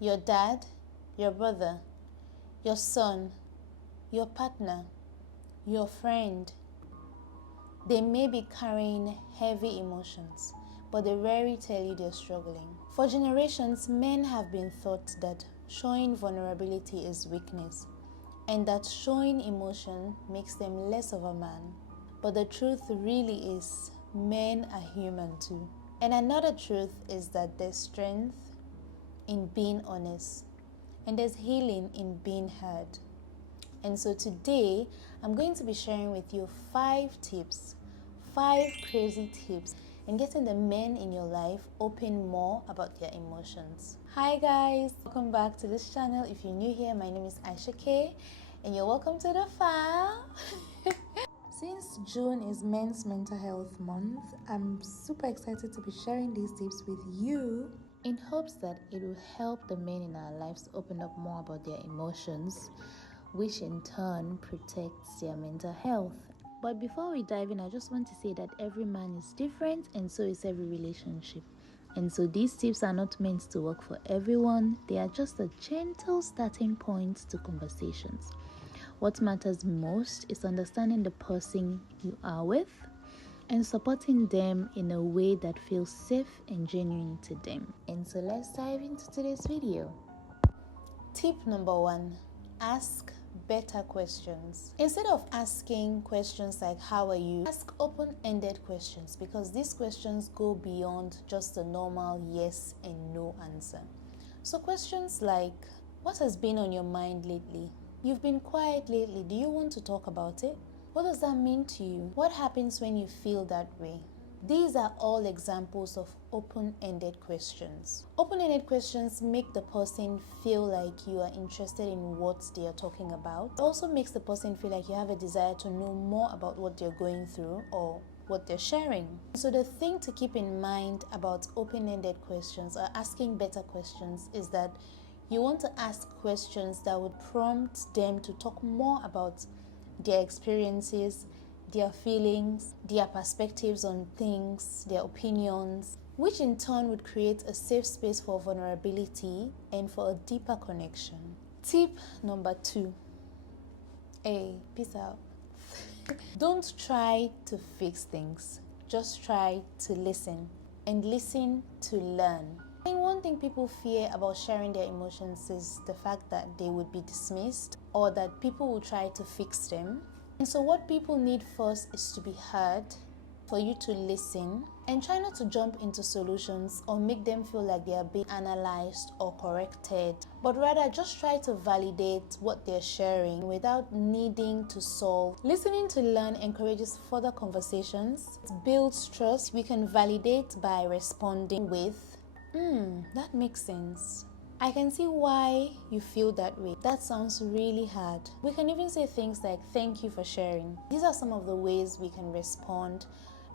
your dad, your brother, your son, your partner, your friend. They may be carrying heavy emotions, but they rarely tell you they're struggling. For generations, men have been taught that showing vulnerability is weakness, and that showing emotion makes them less of a man. But the truth really is, men are human too. And another truth is that there's strength in being honest, and there's healing in being heard. And so today, I'm going to be sharing with you 5 crazy tips in getting the men in your life open more about their emotions. Hi guys, welcome back to this channel. If you're new here, my name is Aisha K, and you're welcome to the file. Since June is Men's Mental Health Month, I'm super excited to be sharing these tips with you in hopes that it will help the men in our lives open up more about their emotions, which in turn protects their mental health. But before we dive in, I just want to say that every man is different, and so is every relationship. And so these tips are not meant to work for everyone. They are just a gentle starting point to conversations. What matters most is understanding the person you are with and supporting them in a way that feels safe and genuine to them. And so let's dive into today's video. Tip number 1, ask better questions. Instead of asking questions like how are you, ask open-ended questions, because these questions go beyond just the normal yes and no answer. So questions like, what has been on your mind lately? You've been quiet lately. Do you want to talk about it? What does that mean to you? What happens when you feel that way? These are all examples of open-ended questions. Open-ended questions make the person feel like you are interested in what they are talking about. It also makes the person feel like you have a desire to know more about what they're going through or what they're sharing. So the thing to keep in mind about open-ended questions or asking better questions is that you want to ask questions that would prompt them to talk more about their experiences, their feelings, their perspectives on things, their opinions, which in turn would create a safe space for vulnerability and for a deeper connection. Tip number 2. Hey, peace out. Don't try to fix things. Just try to listen, and listen to learn. I think one thing people fear about sharing their emotions is the fact that they would be dismissed or that people will try to fix them. And so what people need first is to be heard, for you to listen, and try not to jump into solutions or make them feel like they are being analyzed or corrected, but rather just try to validate what they're sharing without needing to solve. Listening to learn encourages further conversations. It builds trust. We can validate by responding with, that makes sense. I can see why you feel that way. That sounds really hard. We can even say things like, thank you for sharing. These are some of the ways we can respond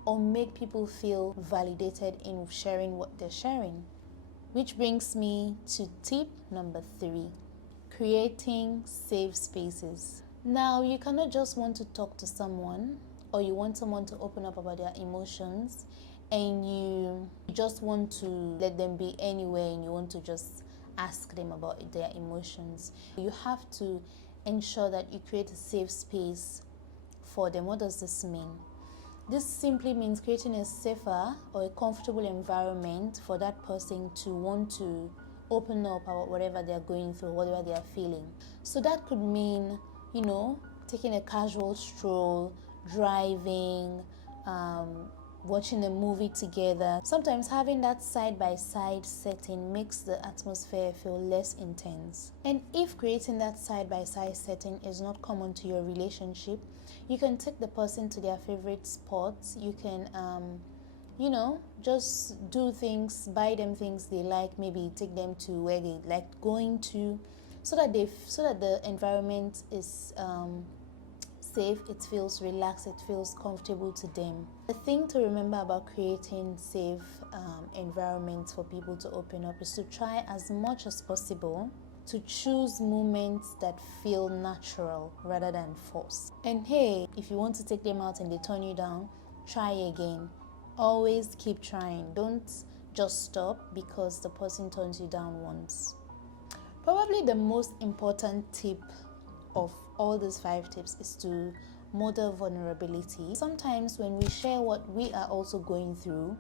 or make people feel validated in sharing what they're sharing. Which brings me to tip number 3, creating safe spaces. Now, you cannot just want to talk to someone, or you want someone to open up about their emotions, and you just want to let them be anywhere and you want to just ask them about their emotions. You have to ensure that you create a safe space for them. What does this mean? This simply means creating a safer or a comfortable environment for that person to want to open up about whatever they're going through, whatever they're feeling. So that could mean, taking a casual stroll, driving, watching a movie together. Sometimes having that side-by-side setting makes the atmosphere feel less intense. And if creating that side-by-side setting is not common to your relationship, you can take the person to their favorite spots. You can just do things, buy them things they like, maybe take them to where they like going to, so that the environment is safe, it feels relaxed, it feels comfortable to them. The thing to remember about creating safe environments for people to open up is to try as much as possible to choose moments that feel natural rather than forced. And hey, if you want to take them out and they turn you down, try again. Always keep trying. Don't just stop because the person turns you down once. Probably the most important tip of all these 5 tips is to model vulnerability. Sometimes when we share what we are also going through,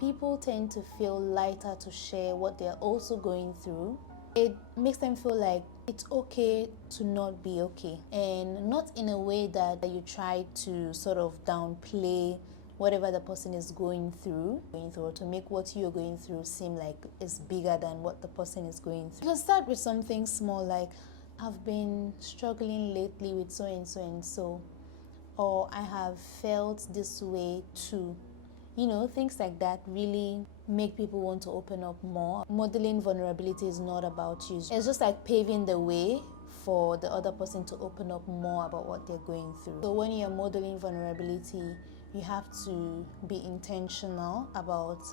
people tend to feel lighter to share what they're also going through. It makes them feel like it's okay to not be okay, and not in a way that you try to sort of downplay whatever the person is going through, or to make what you're going through seem like it's bigger than what the person is going through. You can start with something small like, I've been struggling lately with so and so and so, or I have felt this way too. Things like that really make people want to open up more. Modeling vulnerability is not about you. It's just like paving the way for the other person to open up more about what they're going through. So when you're modeling vulnerability, you have to be intentional about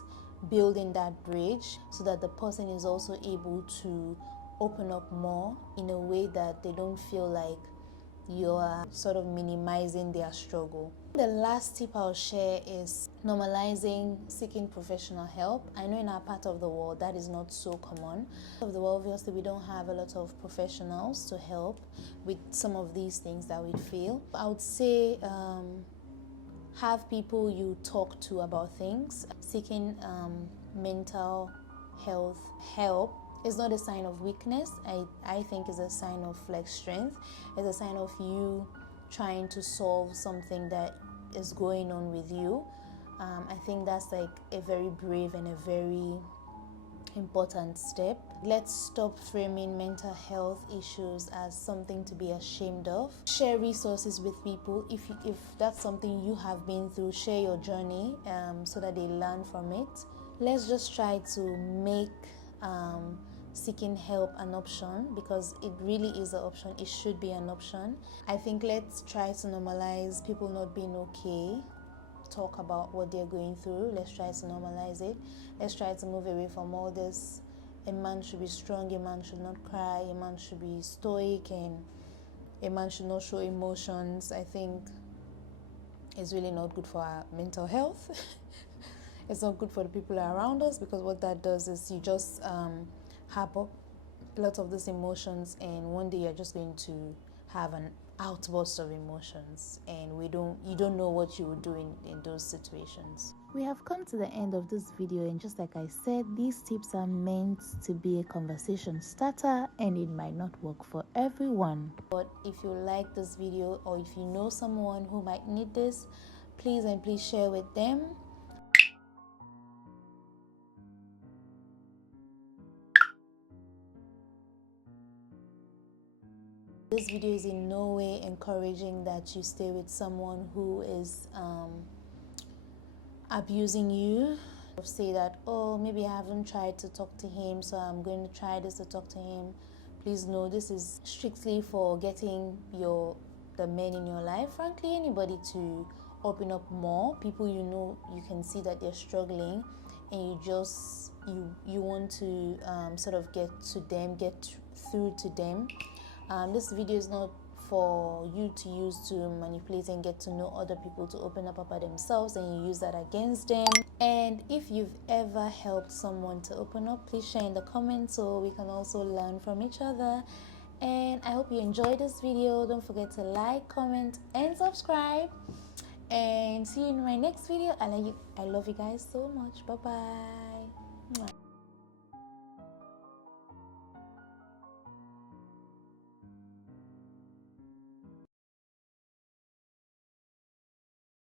building that bridge so that the person is also able to open up more in a way that they don't feel like you're sort of minimizing their struggle. The last tip I'll share is normalizing seeking professional help. I know in our part of the world that is not so common. Of the world, obviously, we don't have a lot of professionals to help with some of these things that we feel. I would say have people you talk to about things. Seeking mental health help is not a sign of weakness. I think it's a sign of like strength. It's a sign of you trying to solve something that is going on with you. I think that's like a very brave and a very important step. Let's stop framing mental health issues as something to be ashamed of. Share resources with people. If that's something you have been through, share your journey so that they learn from it. Let's just try to make seeking help an option, because it really is an option. It should be an option. I think let's try to normalize people not being okay. Talk about what they're going through. Let's try to normalize it. Let's try to move away from all this. A man should be strong, a man should not cry, a man should be stoic, and a man should not show emotions. I think it's really not good for our mental health. It's not good for the people around us, because what that does is you just harp up a lot of these emotions, and one day you're just going to have an outburst of emotions, and you don't know what you would do in those situations. We have come to the end of this video, and just like I said, these tips are meant to be a conversation starter, and it might not work for everyone. But if you like this video, or if you know someone who might need this, please share with them. This video is in no way encouraging that you stay with someone who is abusing you. Say that, oh, maybe I haven't tried to talk to him, so I'm going to try this to talk to him. Please know, this is strictly for getting the men in your life, frankly, anybody, to open up more. People you can see that they're struggling, and you want to sort of get through to them. This video is not for you to use to manipulate and get to know other people to open up about themselves, and you use that against them. And if you've ever helped someone to open up, please share in the comments so we can also learn from each other. And I hope you enjoyed this video. Don't forget to like, comment, and subscribe. And see you in my next video. I love you guys so much. Bye bye.